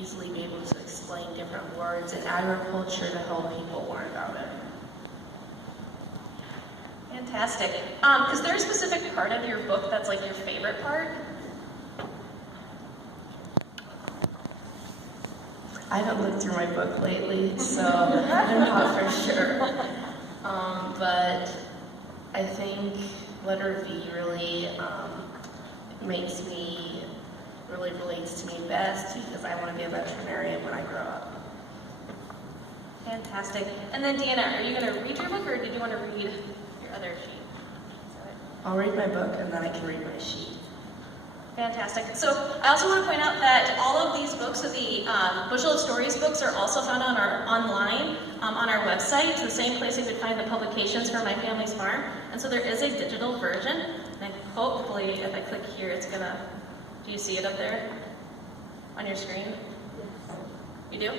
easily be able to explain different words in agriculture to help people learn about it. Fantastic. Is there a specific part of your book that's like your favorite part? I haven't looked through my book lately, so I'm not for sure. But I think letter V really relates to me best because I want to be a veterinarian when I grow up. Fantastic. And then Deanna, are you going to read your book or did you want to read your other sheet? I'll read my book and then I can read my sheet. Fantastic. So I also want to point out that all of these books, so the Bushel of Stories books, are also found on online on our website. It's the same place you could find the publications for My Family's Farm. And so there is a digital version. And hopefully, if I click here, it's gonna. Do you see it up there on your screen? Yes. You do?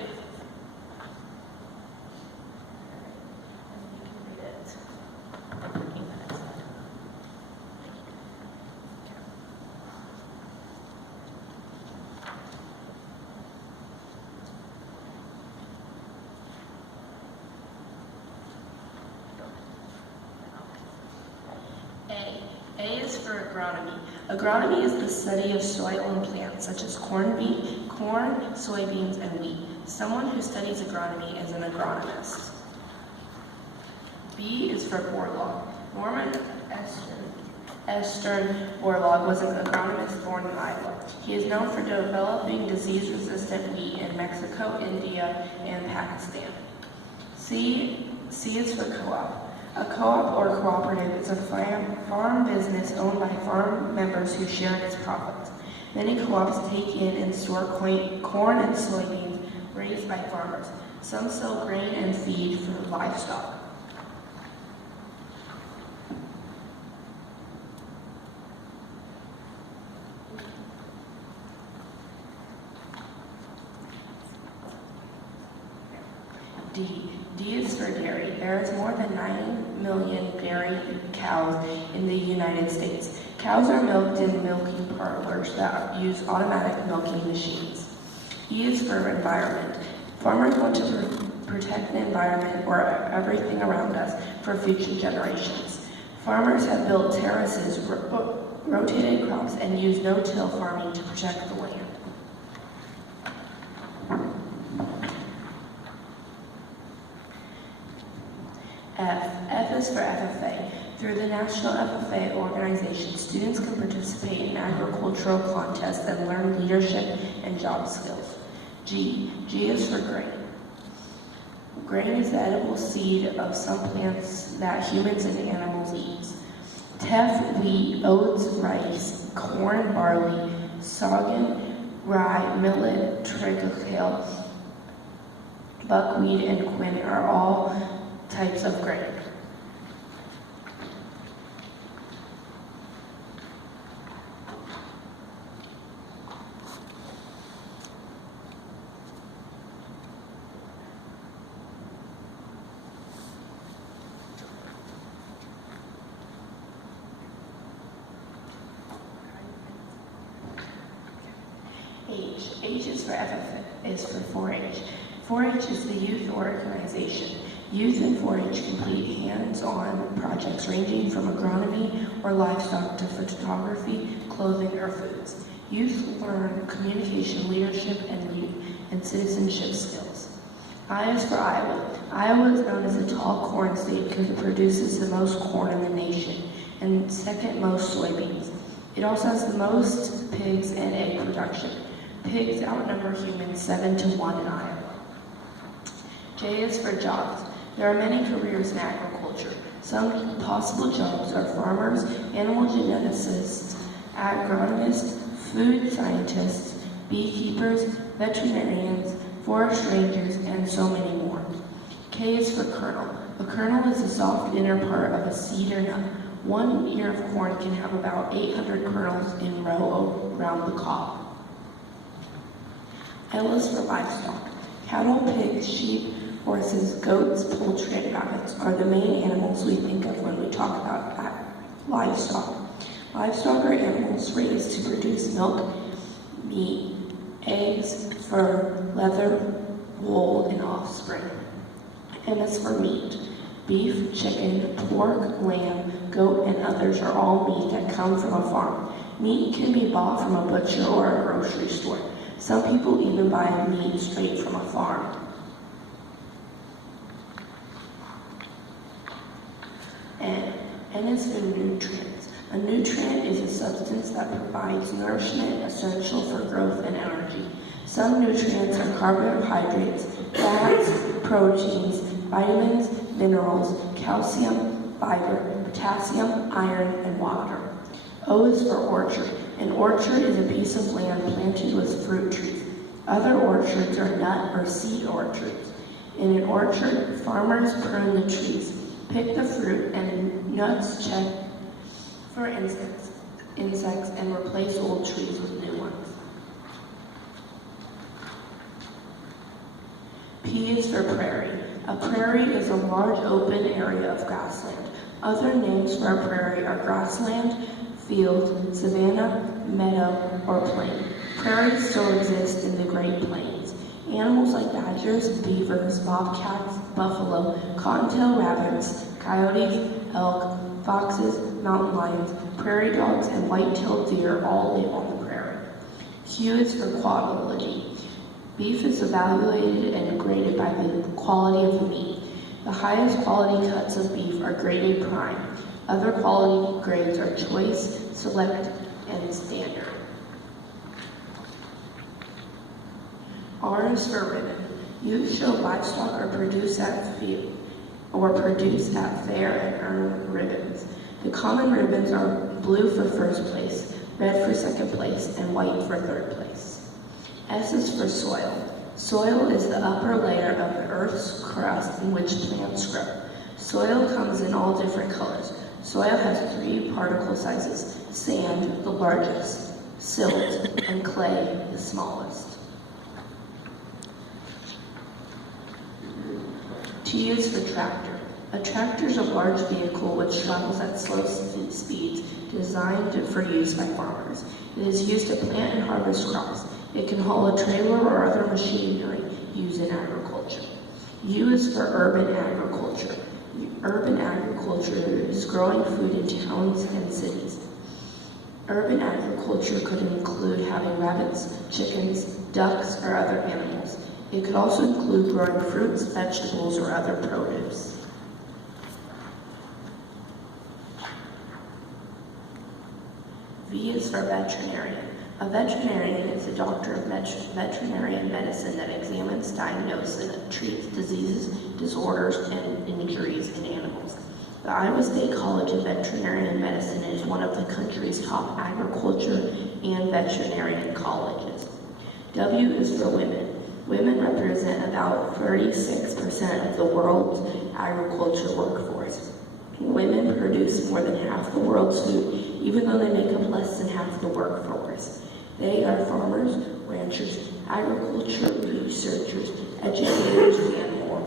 A is for agronomy. Agronomy is the study of soil and plants, such as corn, soybeans, and wheat. Someone who studies agronomy is an agronomist. B is for Borlaug. Norman Estern Borlaug was an agronomist born in Iowa. He is known for developing disease-resistant wheat in Mexico, India, and Pakistan. C is for co-op. A co-op or cooperative is a farm business owned by farm members who share in its profits. Many co-ops take in and store corn and soybeans raised by farmers. Some sell grain and feed for livestock. D is for dairy. There is more than 9 million dairy cows in the United States. Cows are milked in milking parlors that use automatic milking machines. E is for environment. Farmers want to protect the environment or everything around us for future generations. Farmers have built terraces, rotated crops, and use no-till farming to protect the land. F is for FFA. Through the National FFA organization, students can participate in agricultural contests and learn leadership and job skills. G is for grain. Grain is the edible seed of some plants that humans and animals eat. Teff, wheat, oats, rice, corn, barley, sorghum, rye, millet, triticale, buckwheat, and quinoa are all types of grain. H is for FFA, is for 4-H. 4-H is the youth organization. Youth in 4-H complete hands-on projects ranging from agronomy or livestock to photography, clothing, or foods. Youth learn communication, leadership, and citizenship skills. I is for Iowa. Iowa is known as the tall corn state because it produces the most corn in the nation and second most soybeans. It also has the most pigs and egg production. Pigs outnumber humans 7-1 in Iowa. J is for jobs. There are many careers in agriculture. Some possible jobs are farmers, animal geneticists, agronomists, food scientists, beekeepers, veterinarians, forest rangers, and so many more. K is for kernel. A kernel is the soft inner part of a seed or nut. 1 ear of corn can have about 800 kernels in a row around the cob. L is for livestock. Cattle, pigs, sheep, horses, goats, poultry, and rabbits are the main animals we think of when we talk about livestock. Livestock are animals raised to produce milk, meat, eggs, eggs, fur, leather, wool, and offspring. M is for meat. Beef, chicken, pork, lamb, goat, and others are all meat that come from a farm. Meat can be bought from a butcher or a grocery store. Some people even buy meat straight from a farm. N is for nutrients. A nutrient is a substance that provides nourishment essential for growth and energy. Some nutrients are carbohydrates, fats, proteins, vitamins, minerals, calcium, fiber, potassium, iron, and water. O is for orchard. An orchard is a piece of land planted with fruit trees. Other orchards are nut or seed orchards. In an orchard, farmers prune the trees, pick the fruit and nuts, check for insects, and replace old trees with new ones. P is for prairie. A prairie is a large open area of grassland. Other names for a prairie are grassland, field, savanna, meadow, or plain. Prairies still exist in the Great Plains. Animals like badgers, beavers, bobcats, buffalo, cottontail rabbits, coyotes, elk, foxes, mountain lions, prairie dogs, and white-tailed deer all live on the prairie. Q is for quality. Beef is evaluated and graded by the quality of the meat. The highest quality cuts of beef are graded prime. Other quality grades are choice, select, and standard. R is for ribbon. Youth show livestock or produce at fair and earn ribbons. The common ribbons are blue for first place, red for second place, and white for third place. S is for soil. Soil is the upper layer of the Earth's crust in which plants grow. Soil comes in all different colors. Soil has 3 particle sizes: sand, the largest, silt, and clay, the smallest. T is for tractor. A tractor is a large vehicle which travels at slow speeds, designed for use by farmers. It is used to plant and harvest crops. It can haul a trailer or other machinery used in agriculture. U is for urban agriculture. Urban agriculture is growing food in towns and cities. Urban agriculture could include having rabbits, chickens, ducks, or other animals. It could also include growing fruits, vegetables, or other produce. V is for veterinarian. A veterinarian is a doctor of veterinary medicine that examines, diagnoses, and treats diseases, disorders, and injuries in animals. The Iowa State College of Veterinary Medicine is one of the country's top agriculture and veterinarian colleges. W is for women. Women represent about 36% of the world's agriculture workforce. Women produce more than half the world's food, even though they make up less than half the workforce. They are farmers, ranchers, agriculture researchers, educators, and more.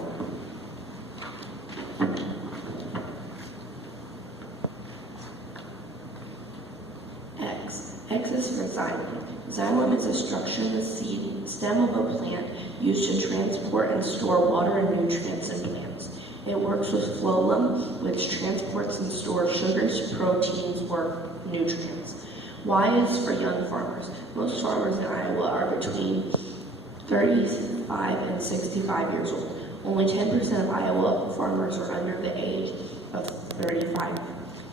X is for xylem. Xylem is a structure in the seed stem of a plant used to transport and store water and nutrients in plants. It works with phloem, which transports and stores sugars, proteins, or nutrients. Y is for young farmers. Most farmers in Iowa are between 35 and 65 years old. Only 10% of Iowa farmers are under the age of 35.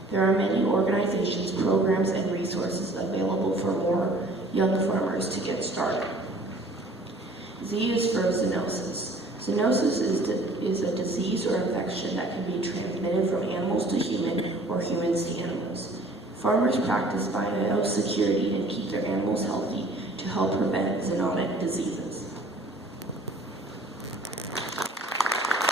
There are many organizations, programs, and resources available for more young farmers to get started. Z is for zoonosis. Zoonosis is a disease or infection that can be transmitted from animals to human or humans to animals. Farmers practice biosecurity and keep their animals healthy to help prevent zoonotic diseases.